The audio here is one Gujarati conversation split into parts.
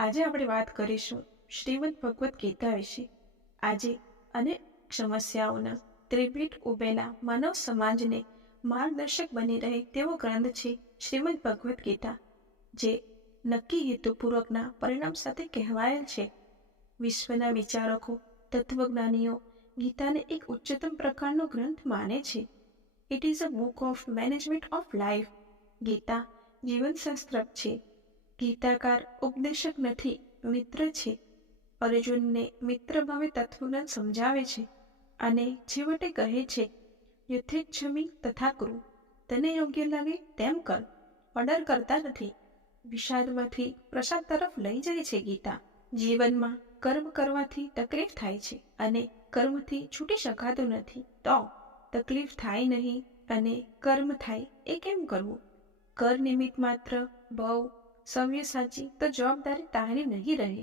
આજે આપણે વાત કરીશું શ્રીમદ ભગવદ્ ગીતા વિશે. આજે અનેક સમસ્યાઓના ત્રિપીઠ ઉભેલા માનવ સમાજને માર્ગદર્શક બની રહે તેવો ગ્રંથ છે શ્રીમદ ભગવદ્ ગીતા, જે નક્કી હેતુપૂર્વકના પરિણામ સાથે કહેવાયેલ છે. વિશ્વના વિચારકો, તત્વજ્ઞાનીઓ ગીતાને એક ઉચ્ચતમ પ્રકારનો ગ્રંથ માને છે. It is a book of management of life. Gita જીવનશાસ્ત્ર છે. ગીતાકાર ઉપદેશક નથી, મિત્ર છે. અર્જુનને મિત્ર ભાવે તત્વજ્ઞાન સમજાવે છે અને છેવટે કહે છે, યથેચ્છમિ તથા કુરુ. તને યોગ્ય લાગે તેમ કર, ઓર્ડર કરતા નથી. વિષાદમાંથી પ્રસાદ તરફ લઈ જાય છે. ગીતા જીવનમાં કર્મ કરવાથી તકલીફ થાય છે અને કર્મથી છૂટી શકાતું નથી. તો તકલીફ થાય નહીં અને કર્મ થાય એ કેમ કરવું? કર નિમિત્ત માત્ર બહુ સવ્યસાચી તો જવાબદારી તારી નહીં રહે.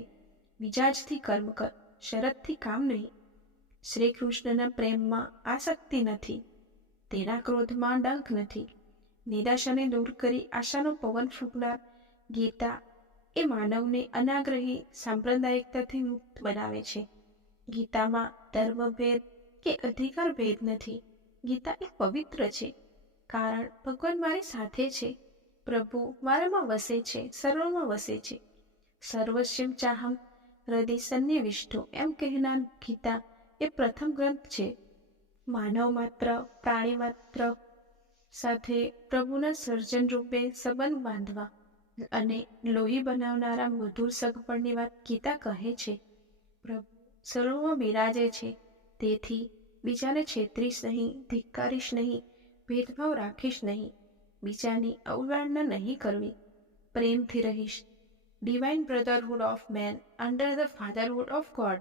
મિજાજથી કર્મ કર, શરતથી કામ નહીં. શ્રી કૃષ્ણના પ્રેમમાં આસક્તિ નથી, તેના ક્રોધમાં ડંખ નથી. નિરાશાને દૂર કરી આશાનો પવન ફૂંકનાર ગીતા એ માનવને અનાગ્રહી સાંપ્રદાયિકતાથી મુક્ત બનાવે છે. ગીતામાં ધર્મભેદ કે અધિકાર ભેદ નથી. ગીતા એક પવિત્ર છે, કારણ ભગવાન મારી સાથે છે. પ્રભુ મારામાં વસે છે, સર્વમાં વસે છે. સર્વસ્યમ ચાહમ હૃદય સન્નિવિષ્ટો એમ કહેનાર ગીતા એ પ્રથમ ગ્રંથ છે. માનવ માત્ર, પ્રાણી માત્ર સાથે પ્રભુના સર્જન રૂપે સંબંધ બાંધવા અને લોહી બનાવનારા મધુર સગપણની વાત ગીતા કહે છે. પ્રભુ સર્વમાં બિરાજે છે, તેથી બીજાને છેતરીશ નહીં, ધિક્કારીશ નહીં, ભેદભાવ રાખીશ નહીં, બીજાની અવગણના નહીં કરવી, પ્રેમથી રહીશ. Divine brotherhood of man under the fatherhood of God.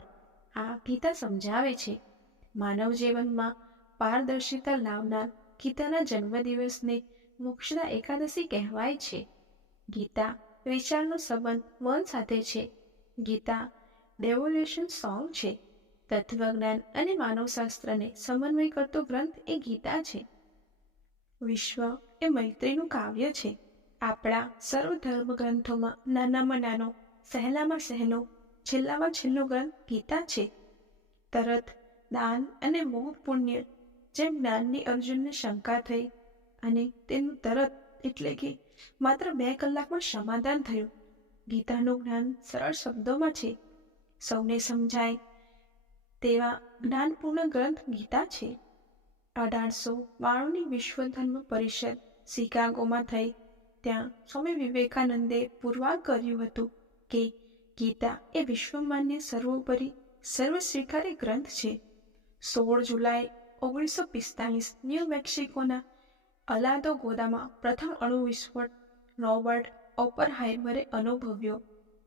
આ ગીતા સમજાવે છે. માનવ જીવનમાં પારદર્શિતા લાવનાર ગીતાના જન્મદિવસને મોક્ષના એકાદશી કહેવાય છે. ગીતા વિચારનો સંબંધ મન સાથે છે. ગીતા ડેવોલ્યુશન સોંગ છે. તત્વજ્ઞાન અને માનવશાસ્ત્રને સમન્વય કરતો ગ્રંથ એ ગીતા છે. વિશ્વ એ મૈત્રીનું કાવ્ય છે. આપણા સર્વ ધર્મ ગ્રંથોમાં નાનામાં નાનો, સહેલામાં સહેલો, છેલ્લામાં છેલ્લો ગ્રંથ ગીતા છે. તરત દાન અને મોહ પુણ્ય જેમ જ્ઞાનની અર્જુનને શંકા થઈ અને તેનું તરત એટલે કે માત્ર 2 કલાકમાં સમાધાન થયું. ગીતાનું જ્ઞાન સરળ શબ્દોમાં છે. સૌને સમજાય તેવા જ્ઞાનપૂર્ણ ગ્રંથ ગીતા છે. 1892ની વિશ્વ ધર્મ પરિષદ શિકાગોમાં થઈ, ત્યાં સ્વામી વિવેકાનંદે પુરવાર કર્યું હતું કે ગીતા એ વિશ્વમાન્ય સર્વોપરી સર્વસ્વીકાર્ય ગ્રંથ છે. 16 જુલાઈ 1945 ન્યૂ મેક્સિકોના અલાદો ગોદામાં પ્રથમ અણુ વિસ્ફોટ રોબર્ટ ઓપનહાઇમરે અનુભવ્યો.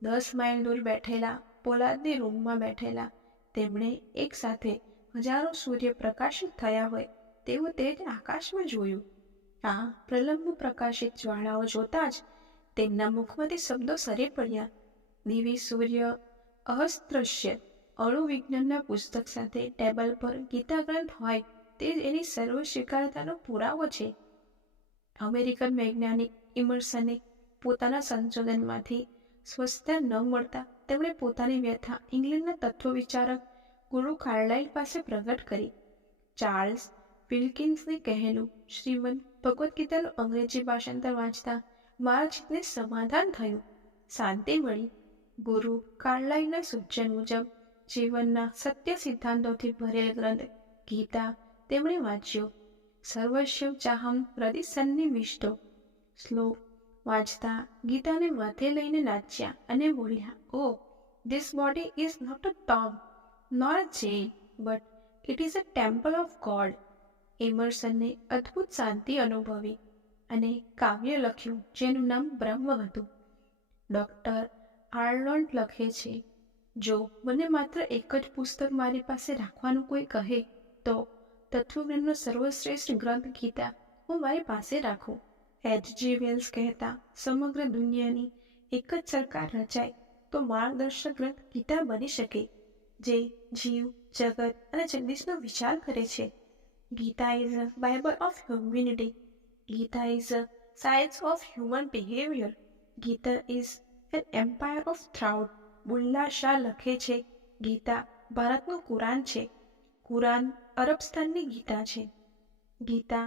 10 માઇલ દૂર બેઠેલા પોલાદની રૂમમાં બેઠેલા તેમણે એક સાથે હજારો સૂર્ય પ્રકાશિત થયા હોય તેવું તેજ આકાશમાં જોયું. આ પ્રલંબ પ્રકાશિત જ્વાળાઓ જોતા જ તેમના મુખમાંથી શબ્દો સરી પડ્યા. દિવી સૂર્ય અહસ્તૃશ્ય. અણુ વિજ્ઞાનના પુસ્તક સાથે ટેબલ પર ગીતા ગ્રંથ હોય તે જ એની સર્વ સ્વીકારતાનો પુરાવો છે. અમેરિકન વૈજ્ઞાનિક ઇમર્સને પોતાના સંશોધનમાંથી સ્વસ્થતા ન મળતા તેમણે પોતાની વ્યથા ઇંગ્લેન્ડના તત્વવિચારક ગુરુ કાર્લાઇલ પાસે પ્રગટ કરી. ચાર્લ્સ વિલ્કિન્સને કહેલું શ્રીમદ ભગવદ્ ગીતાનું અંગ્રેજી ભાષાંતર વાંચતા મારા ચિત્તને સમાધાન થયું, શાંતિ મળી. ગુરુ કાર્લાઇલના સૂચન મુજબ જીવનના સત્ય સિદ્ધાંતોથી ભરેલ ગ્રંથ ગીતા તેમણે વાંચ્યો. સર્વસ્વ ચાહમ હૃદય સન્નિવિષ્ટો શ્લોક વાંચતા ગીતાને માથે લઈને નાચ્યા અને બોલ્યા, oh this body is not a tomb nor a jail but it is a temple of God. એમર્સને અદ્ભુત શાંતિ અનુભવી અને કાવ્ય લખ્યું જેનું નામ બ્રહ્મ હતું. ડૉક્ટર આર્નોલ્ડ લખે છે, જો મને માત્ર એક જ પુસ્તક મારી પાસે રાખવાનું કોઈ કહે તો તત્વજ્ઞાનનો સર્વશ્રેષ્ઠ ગ્રંથ ગીતા હું મારી પાસે રાખું. H.G. વેલ્સ કહેતા, સમગ્ર દુનિયાની એક જ સરકાર રચાય તો માર્ગદર્શક ગ્રંથ ગીતા બની શકે, જે જીવ, જગત અને જગદીશનો વિચાર કરે છે. Gita is a Bible of humanity. Gita is a science of human behaviour. Gita is an empire of થ્રાઉટ. બુલ્લા શાહ લખે છે, ગીતા ભારતનું કુરાન છે, કુરાન અરબસ્તાનની ગીતા છે. ગીતા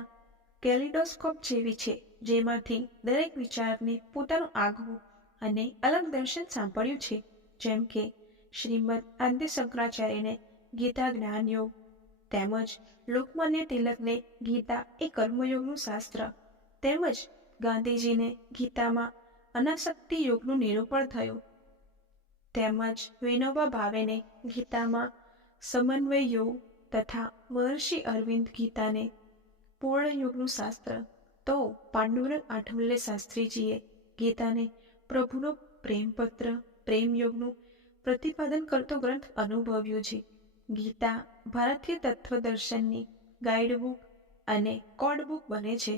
કેલિડોસ્કોપ જેવી છે, જેમાંથી દરેક વિચારને પોતાનું આગવું અને અલગ દર્શન સાંપડ્યું છે. જેમ કે શ્રીમદ આદ્ય શંકરાચાર્યને ગીતા જ્ઞાનયોગ, તેમજ લોકમાન્ય તિલકને ગીતા એ કર્મયોગનું શાસ્ત્ર, તેમજ ગાંધીજીને ગીતામાં અનાસક્તિ યોગનું નિરૂપણ થયું, તેમજ વિનોબા ભાવેને ગીતામાં સમન્વય યોગ તથા મહર્ષિ અરવિંદ ગીતાને પૂર્ણ યોગનું શાસ્ત્ર, તો પાંડુરંગ આઠવલે શાસ્ત્રીજીએ ગીતાને પ્રભુનો પ્રેમપત્ર, પ્રેમયોગનું પ્રતિપાદન કરતો ગ્રંથ અનુભવ્યો છે. ગીતા ભારતીય તત્વદર્શનની ગાઈડ બુક અને કોડ બુક બને છે.